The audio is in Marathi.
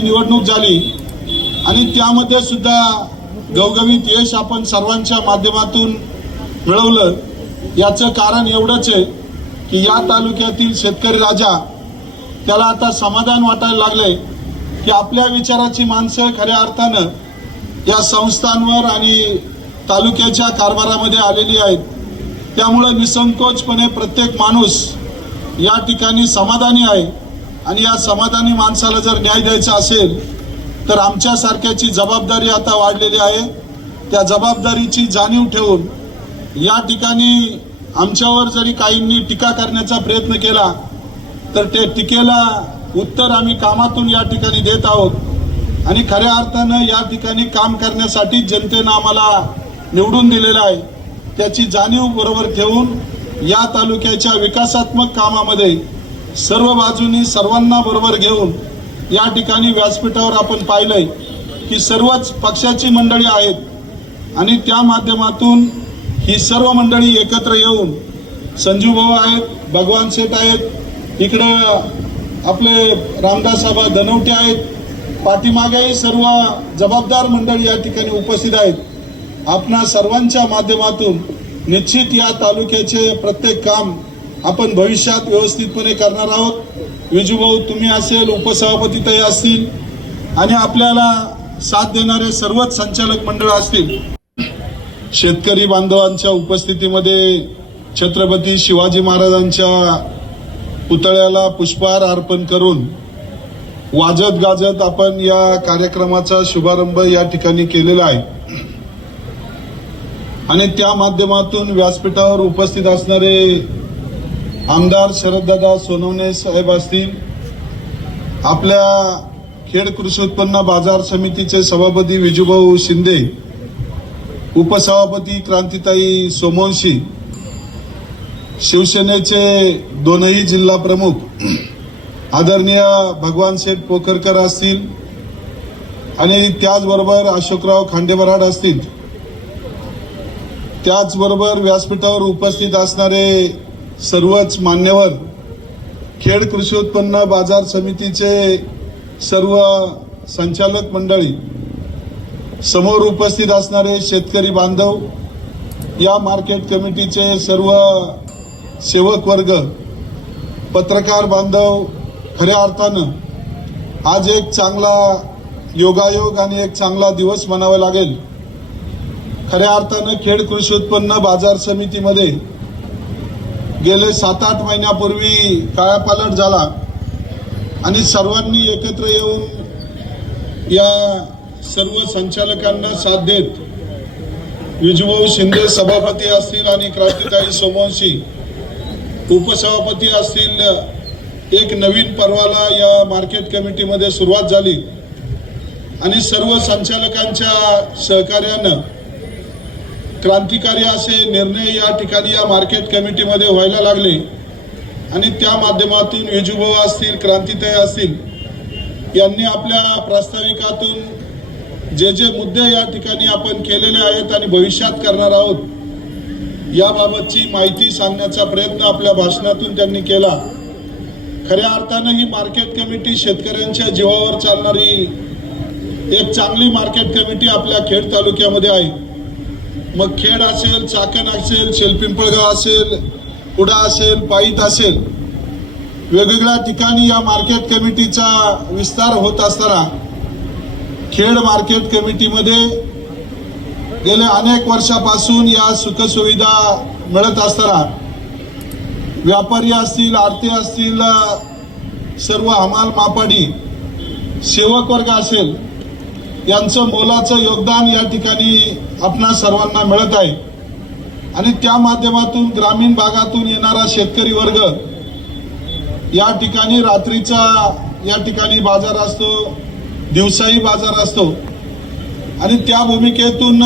निवडणूक झाली. आणि त्यामध्ये सुद्धा गवगवीत यश आपण सर्वांच्या माध्यमातून मिळवलं. याचं कारण एवढंच आहे की या तालुक्यातील शेतकरी राजा त्याला आता समाधान वाटायला लागले की आपल्या विचाराची माणसं खऱ्या अर्थानं या संस्थांवर आणि तालुक्याच्या कारभारामध्ये आलेली आहेत. त्यामुळं निसंकोचपणे प्रत्येक माणूस या ठिकाणी समाधानी आहे. आणि या समाधानी माणसाला जर न्याय द्यायचा असेल तर आमच्यासारख्याची जबाबदारी आता वाढलेली आहे. त्या जबाबदारीची जाणीव ठेवून या ठिकाणी आमच्यावर जरी काहींनी टीका करण्याचा प्रयत्न केला तर ते टीकेला उत्तर आम्ही कामातून या ठिकाणी देत आहोत. आणि खऱ्या अर्थानं या ठिकाणी काम करण्यासाठी जनतेनं आम्हाला निवडून दिलेलं आहे. त्याची जाणीव बरोबर ठेवून या तालुक्याच्या विकासात्मक कामामध्ये सर्व बाजूनी सर्वांना बरोबर घेऊन या ठिकाणी व्यासपीठावर आपण पाहिलंय की सर्वच पक्षाची मंडळी आहेत. आणि त्या माध्यमातून ही सर्व मंडळी एकत्र येऊन संजू भाऊ आहेत भगवान शेठ आहेत इकडं आपले रामदास आबा धनवटे आहेत पाठीमागेही सर्व जबाबदार मंडळी या ठिकाणी उपस्थित आहेत. आपणा सर्वांच्या माध्यमातून निश्चित या तालुक्याचे प्रत्येक काम आपण भविष्यात व्यवस्थितपणे करणार आहोत. विजूभाऊ तुम्ही असेल उपसभापतीतही असतील. आणि आपल्याला साथ देणारे सर्वच संचालक मंडळ असतील. शेतकरी बांधवांच्या उपस्थितीमध्ये छत्रपती शिवाजी महाराजांच्या पुतळ्याला पुष्पहार अर्पण करून वाजत गाजत आपण या कार्यक्रमाचा शुभारंभ या ठिकाणी केलेला आहे. आणि त्या माध्यमातून व्यासपीठावर उपस्थित असणारे आमदार शरददादा सोनवणे साहेब असतील आपल्या खेड कृषी उत्पन्न बाजार समितीचे सभापती विजूभाऊ शिंदे उपसभापती क्रांतिताई सोमवंशी शिवसेनेचे दोनही जिल्हा प्रमुख आदरणीय भगवान शेठ पोखरकर असतील आणि त्याचबरोबर अशोकराव खांडेबराड असतील. त्याचबरोबर व्यासपीठावर उपस्थित असणारे सर्वच मान्यवर खेड कृषी उत्पन्न बाजार समितीचे सर्व संचालक मंडळी समोर उपस्थित असणारे शेतकरी बांधव या मार्केट कमिटीचे सर्व सेवक वर्ग पत्रकार बांधव खऱ्या अर्थानं आज एक चांगला योगायोग आणि एक चांगला दिवस म्हणावा लागेल. खऱ्या अर्थानं खेड कृषी उत्पन्न बाजार समितीमध्ये गेले सात आठ महिन्यापूर्वी कायापालट झाला आणि सर्वांनी एकत्र येऊन या सर्व संचालकांना साथ देत विजूभाऊ शिंदे सभापती असतील आणि क्रांतिकारी सोमवंशी उपसभापती असतील एक नवीन पर्वाला या मार्केट कमिटीमध्ये सुरुवात झाली. आणि सर्व संचालकांच्या सहकार्यानं क्रांतिकारी असे निर्णय या ठिकाणी या मार्केट कमिटीमध्ये व्हायला लागले. आणि त्या माध्यमातून विजुभाऊ असतील क्रांतितय असतील यांनी आपल्या प्रास्ताविकातून जे जे मुद्दे या ठिकाणी आपण केलेले आहेत आणि भविष्यात करणार आहोत याबाबतची माहिती सांगण्याचा प्रयत्न आपल्या भाषणातून त्यांनी केला. खऱ्या अर्थानं ही मार्केट कमिटी शेतकऱ्यांच्या जीवावर चालणारी एक चांगली मार्केट कमिटी आपल्या खेड तालुक्यामध्ये आहे. मग खेड असेल चाकण असेल शेलपिंपळगाव असेल कुडा असेल पाईत असेल वेगवेगळ्या ठिकाणी या मार्केट कमिटीचा विस्तार होत असताना खेड मार्केट कमिटीमध्ये गेल्या अनेक वर्षापासून या सुखसुविधा मिळत असताना व्यापारी असतील आरती असतील सर्व हमाल मापाडी सेवक वर्ग असेल यांचं मोलाचं योगदान या ठिकाणी आपणा सर्वांना मिळत आहे. आणि त्या माध्यमातून ग्रामीण भागातून येणारा शेतकरी वर्ग या ठिकाणी रात्रीचा या ठिकाणी बाजार असतो दिवसाही बाजार असतो. आणि त्या भूमिकेतून